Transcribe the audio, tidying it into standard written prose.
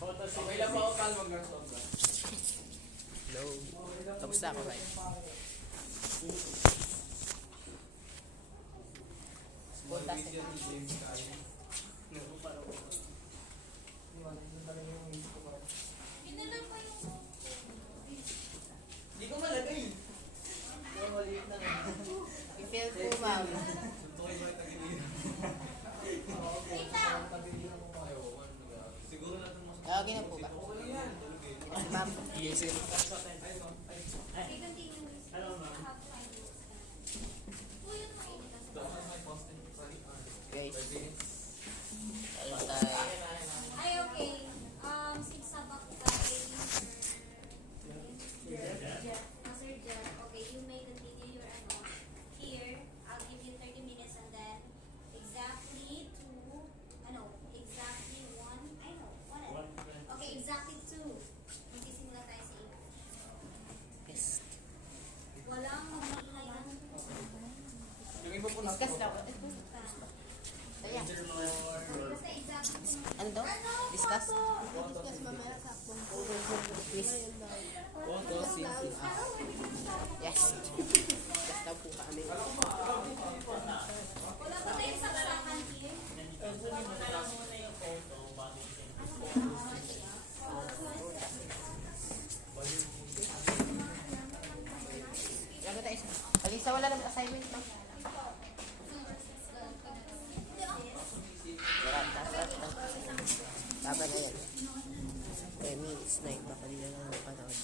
Okay lang po, kalmag lang sobra. Hello. Tapos na ako, right? Video ni James Kyle. Hindi ko malagay. Kaya maliit na nga. I-feel ko, ma'am. Sunto kayo mga tagiliran. Siguro natin mas... Okay na po ba? Okay yan. Si ma'am. Yes, sir. Guys. Ayun tayo. Ay, okay. Since sabak tayo, Master Jeff, okay, you may continue your here. I'll give you 30 minutes and then exactly exactly one, okay, exactly two. Magsisimula tayo sa iyo. Yes. Walang mamamayan. Yung iba po na Discuss daw. Kaya. Basta exactly two. Ano daw? Discuss? Discuss mamaya sa akong Please. Yes. Discuss daw po kami. Wala ba tayong saksakan here? Lago tayo. Alisa, wala naman assignment, ma'am. Tama na yan. 10 minutes na yung baka nila lang napanood.